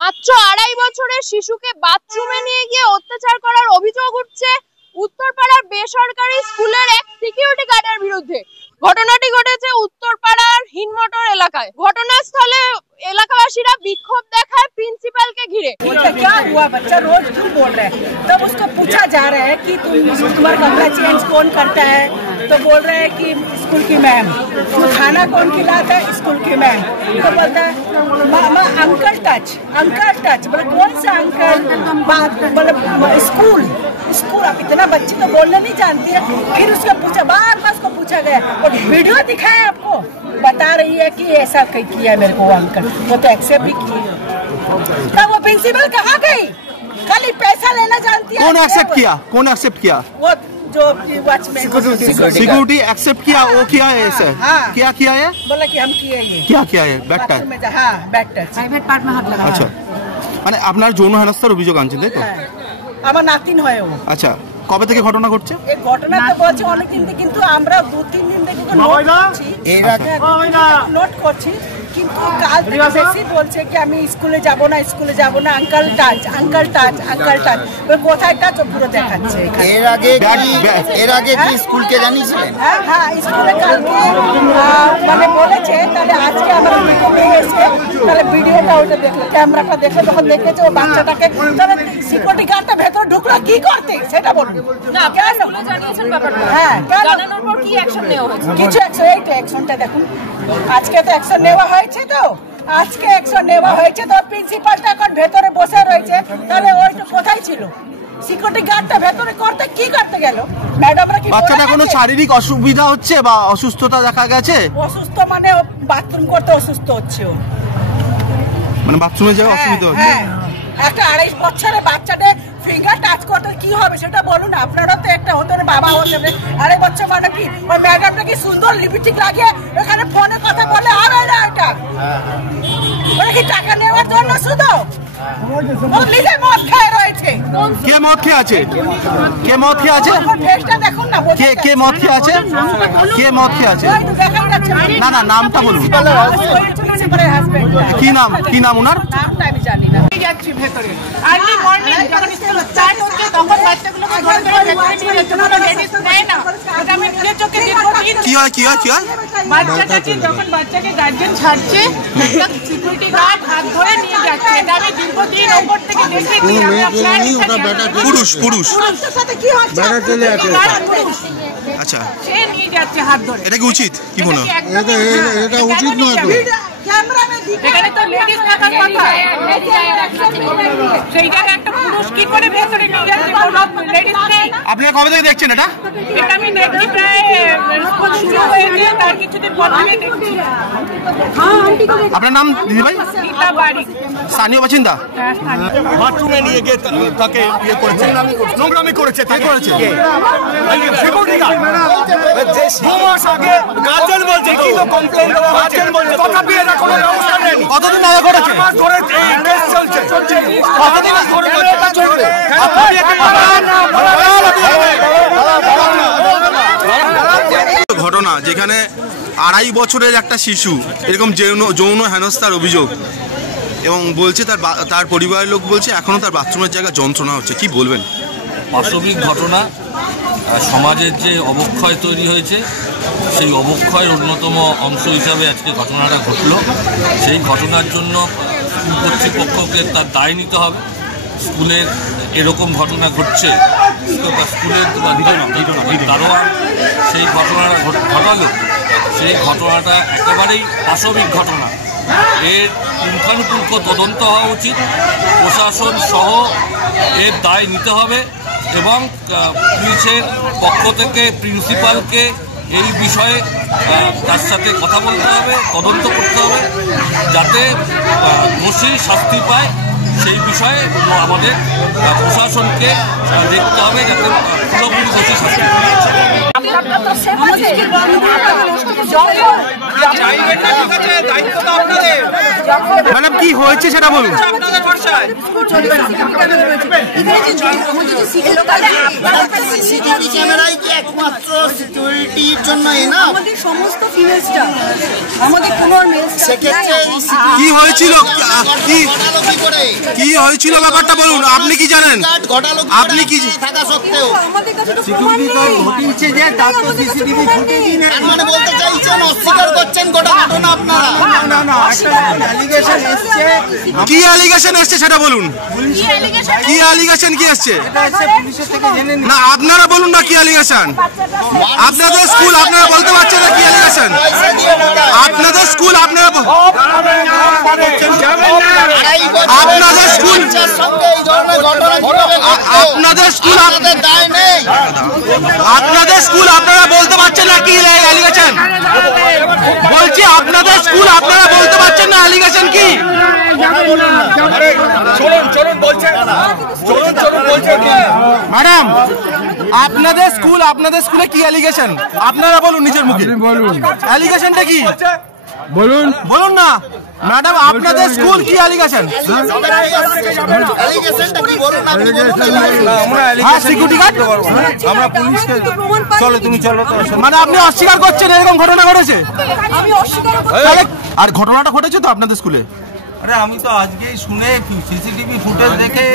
মাত্র 2.5 বছরের শিশুকে বাথরুমে নিয়ে গিয়ে অত্যাচার করার অভিযোগ উঠছে উত্তরপাড়ার বেসরকারি স্কুলের এক সিকিউরিটি গার্ডের বিরুদ্ধে। ঘটনাটি ঘটেছে উত্তরপাড়ার হিনমোটর এলাকায়। ঘটনাস্থলে এলাকাবাসীরা বিক্ষোভ দেখায় প্রিন্সিপালকে ঘিরে। क्या हुआ बच्चा रोज क्यों बोल रहा है, तब उसको पूछा जा रहा है कि तुम्हारा कपड़ा चेंज कौन करता है, तो बोल रहा है कि स्कूल की मैम। खाना कौन खिलाता है, स्कूल की मैम। तो बोलता है मामा अंकल टच बोले कौन सा अंकल, बोले स्कूल। अब इतना बच्ची तो बोलने नहीं जानती है। फिर उसको पूछा, बार उसको पूछा गया और वीडियो दिखाया आपको, बता रही है कि ऐसा किया मेरे को अंकल, वो तो एक्सेप्ट भी किया। तब वो प्रिंसिपल कहाँ गई, खाली पैसा लेना जानती है। कौन एक्सेप्ट किया वो जो वॉचमैन सिक्योरिटी एक्सेप्ट किया। वो किया है ऐसे। हाँ। क्या किया है, बोला कि हम किए ये क्या किया है बैड टच। हाँ बैड टच, प्राइवेट पार्ट में हाथ लगा। আচ্ছা, মানে আপনার যৌন হেনস্থার অভিযোগ আনছেন তাই তো? আমার নাতিন হয় ও। আচ্ছা, কবে থেকে ঘটনা ঘটছে? এই ঘটনা তো বলছে অনেক দিন থেকে, কিন্তু আমরা 2-3 দিন থেকে নোট করছি, কিন্তু কাল থেকে বেশি বলছে কি আমি স্কুলে যাব না আঙ্কেল টাচ কোথায় টাচ পুরো দেখাচ্ছে। এর আগে কি স্কুলকে জানিয়েছিলেন? হ্যাঁ স্কুলে কালকে মানে বলেছে, তাহলে আজকে আমরা নিয়ে এসে তাহলে ভিডিওটা ওটা দেখলো, ক্যামেরাটা দেখে যখন দেখেছে ও বাচ্চাটাকে, তাহলে সিকিউরিটি গার্ডটা ভেতরে ঢুকলো কি করতে সেটা বলুন না। কেন জানিয়েছেন ব্যাপারটা? হ্যাঁ, জানানোর পর কি অ্যাকশন নেওয়া হয়েছে? কিছু অ্যাকশনটা দেখুন, আজকে তো অ্যাকশন নেওয়া হয়েছে, তো আজকে অ্যাকশন নেওয়া হয়েছে, তো প্রিন্সিপালটা এখন ভেতরে বসে রয়েছে, তাহলে ওইটা কোথায় ছিল? সিকিউরিটি গার্ডটা ভেতরে কি করতে গেল? ম্যাডামরা কি বাচ্চাটা কোনো শারীরিক অসুবিধা হচ্ছে বা অসুস্থতা দেখা গেছে? অসুস্থ মানে বাথরুম করতে অসুস্থ হচ্ছে ও, মানে বাথরুমে যাওয়া অসুবিধা হচ্ছে। একটা 2.5 বছরের বাচ্চাটা ফিঙ্গার টাচ করতে কি হবে সেটা বলুন। আপনারা তো একটা হতে বাবা হতে 2.5 বছর মানে কি ওই ম্যাডামটা কি সুন্দর লিপস্টিক লাগিয়ে এখানে ফোনে কথা বলে, আর এটা ওরা কি টাকা নেওয়ার জন্য শুধু নিজে মদ খেয়ে রয়েছে? কে মদ খেয়ে আছে? ফেসটা দেখুন না, কে মদ খেয়ে আছে? না নামটা বলুন। কি নাম ওনার? নামটা আমি জানি না। যাচ্ছি ভেতরে আর্লি মর্নিং যখন স্কুল স্টার্ট হচ্ছে তখন বাচ্চাগুলোকে ধরে ভেতরে নিয়ে যাচ্ছে, কোনো লেডিস নেয় না। এটা আমি নিজের চোখে দীর্ঘদিন কি হয় বাচ্চাটাকে যখন বাচ্চাকে গার্জেন ছাড়ছে, একটা সিকিউরিটি গার্ড হাত ধরে নিয়ে যাচ্ছে, এটা আমি দীর্ঘদিন ওপর থেকে দেখেছি। পুরুষ সাথে কি হচ্ছে? আচ্ছা, সে নিয়ে যাচ্ছে হাত ধরে। এটা কি উচিত? কি মনে হয় এটা উচিত নয় তো? এখানে তো লেডিস থাকার কথা, সেই জায়গায় একটা পুরুষ কি করে ভেতরে নিয়ে যাচ্ছে? লেডিস নেই। আপনারা কবে থেকে দেখছেন এটা? এটা আমি দেখছি প্রায় স্কুল শুরু হয়েছে তার কিছুদিন পর থেকে দেখছি। আপনার নাম দিদিভাই? গীতা বাড়ি, স্থানীয় বাসিন্দা। বাথরুমে নিয়ে গিয়ে তাকে নোংরামি করেছে। সিকিউরিটি গার্ড 2 মাস আগে গার্জেন বলছে কি তো কমপ্লেইন দেওয়া হয়েছে, তথাপি এরা কোনো ব্যবস্থা নেয়নি। কতদিন আগে করেছে? আমার ধরে এই কেস চলছে। কতদিন ধরে চলছে? ঘটনা যেখানে 2.5 বছরের একটা শিশু এরকম যৌন হেনস্থার অভিযোগ, এবং বলছে তার পরিবারের লোক বলছে এখনো তার বাথরুমের জায়গা যন্ত্রণা হচ্ছে। কি বলবেন? বাস্তবিক ঘটনা, সমাজের যে অবক্ষয় তৈরি হয়েছে সেই অবক্ষয়ের অন্যতম অংশ হিসাবে আজকে ঘটনাটা ঘটল। সেই ঘটনার জন্য স্কুল কর্তৃপক্ষকে তার দায় নিতে হবে। স্কুলের এরকম ঘটনা ঘটছে, স্কুলের দারোয়ান সেই ঘটনাটা ঘটালো, সেই ঘটনাটা একেবারেই পাশবিক ঘটনা। এর পুঙ্খানুপুঙ্খ তদন্ত হওয়া উচিত, প্রশাসন সহ এর দায় নিতে হবে, এবং পুলিশের পক্ষ থেকে প্রিন্সিপালকে এই বিষয়ে তার সাথে কথা বলতে হবে, তদন্ত করতে হবে, যাতে দোষী শাস্তি পায়। সেই বিষয়ে আমাদের প্রশাসনকে দেখতে হবে যাতে পুরোপুরি দোষী শাস্তি পায়। আপনার তো সেফ আছে ম্যাডাম কি হয়েছে সেটা বলুন। সিসিটিভি ক্যামেরায় কি একমাত্র সিকিউরিটির জন্য না আমাদের সমস্ত ফিমেল স্টাফ, আমাদের কোনো মেল স্টাফ সেক্ষেত্রে কি হয়েছিল, কি হয়েছিল ব্যাপারটা বলুন। আপনি কি জানেন, আপনি কি থাকা সত্ত্বেও আমাদের কাছে তো প্রমাণ নেই। ঘটিয়েছে যে তার তো সিসিটিভি ফুটেজই নেই, মানে বলতে চাইছেন অস্বীকার করছেন গোটা ঘটনা আপনারা? না না একটা অ্যালিগেশন এসেছে। কি অ্যালিগেশন এসেছে সেটা বলুন। কি অ্যালিগেশন কি এসেছে পুলিশের থেকে জেনে না, আপনারা বলুন না কি অ্যালিগেশন। আপনাদের স্কুল আপনারা বলতে পারছেন না কি অ্যালিগেশন। আপনাদের স্কুল আপনারা আপনাদের স্কুল আপনাদের স্কুল আপনাদের স্কুল আপনারা বলতে পারছেন না কি অ্যালিগেশন। বলছি আপনাদের স্কুল আপনারা বলতে পারছেন না অ্যালিগেশন কি। ম্যাডাম আপনাদের স্কুলে কি অ্যালিগেশন আপনারা বলুন নিজের মুখে। বলুন অ্যালিগেশনটা কি বলুন, বলুন না ম্যাডাম আপনাদের স্কুল কি অ্যালিগেশন। সিকিউরিটি গার্ড আমরা পুলিশকে চলো তুমি চলো, মানে আপনি অস্বীকার করছেন এরকম ঘটনা ঘটেছে। আমি অস্বীকার করছি। আর ঘটনাটা ঘটেছে তো আপনাদের স্কুলে। আরে আমি তো আজকেই শুনে সিসিটিভি ফুটেজ দেখে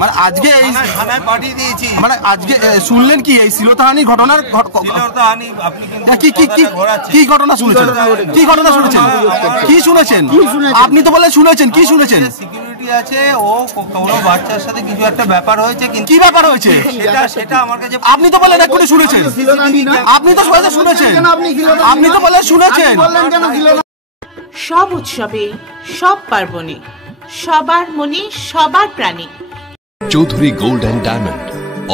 মানে আজকে এই থানায় পাঠিয়ে দিয়েছি। মানে আজকে শুনলেন কি এই শ্লীলতাহানি ঘটনার আপনি কি কি কি কি ঘটনা শুনেছেন, কি ঘটনা শুনেছেন, কি শুনেছেন আপনি তো বলে শুনেছেন, কি শুনেছেন। সিকিউরিটি আছে, ও কোনো বাচ্চার সাথে কিছু একটা ব্যাপার হয়েছে, কিন্তু কি ব্যাপার হয়েছে সেটা আমার কাছে আপনি তো বলেন এক্ষুনি শুনেছেন, আপনি তো শুনেছেন, আপনি তো বলে শুনেছেন। সব উৎসবে, সব পার্বণে, সবার মনে সবার প্রাণে। Chowdhury gold and diamond,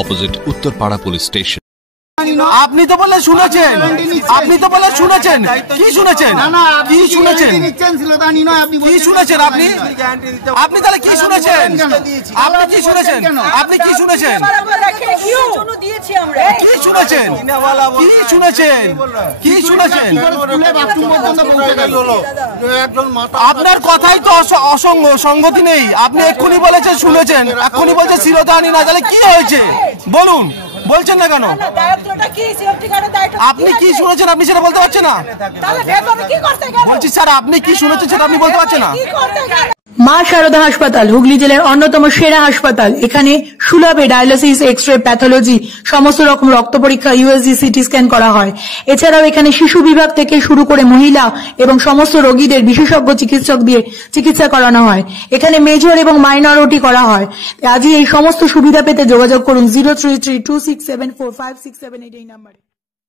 opposite Uttarpara police station. আপনি তো বলে শুনেছেন, আপনি তো বলে শুনেছেন, কি শুনেছেন, কি শুনেছেন, কি শুনেছেন আপনি, আপনি তাহলে কি শুনেছেন, আপনি কি শুনেছেন, আপনি কি শুনেছেন, কি শুনেছেন, কি শুনেছেন, কি শুনেছেন। আপনার কথাই তো সঙ্গতি নেই। আপনি এক্ষুনি বলেছেন শুনেছেন, এক্ষুনি বলছেন শ্লীলতাহানি না, তাহলে কি হয়েছে বলুন, বলছেন না কেন। আপনি কি শুনেছেন আপনি সেটা বলতে পারছেন না। বলছি স্যার আপনি কি শুনেছেন সেটা আপনি বলতে পারছেন না। মা শারদা হাসপাতাল হুগলি জেলার অন্যতম সেরা হাসপাতাল। এখানে সুলভে ডায়ালিসিস, এক্স-রে, প্যাথোলজি, সমস্ত রকম রক্ত পরীক্ষা, ইউএসজি, সিটি স্ক্যান করা হয়। এছাড়াও এখানে শিশু বিভাগ থেকে শুরু করে মহিলা এবং সমস্ত রোগীদের বিশেষজ্ঞ চিকিৎসক দিয়ে চিকিৎসা করানো হয়। এখানে মেজর এবং মাইনর ওটি করা হয়। আজই এই সমস্ত সুবিধা পেতে যোগাযোগ করুন 03326745678 এই নম্বরে।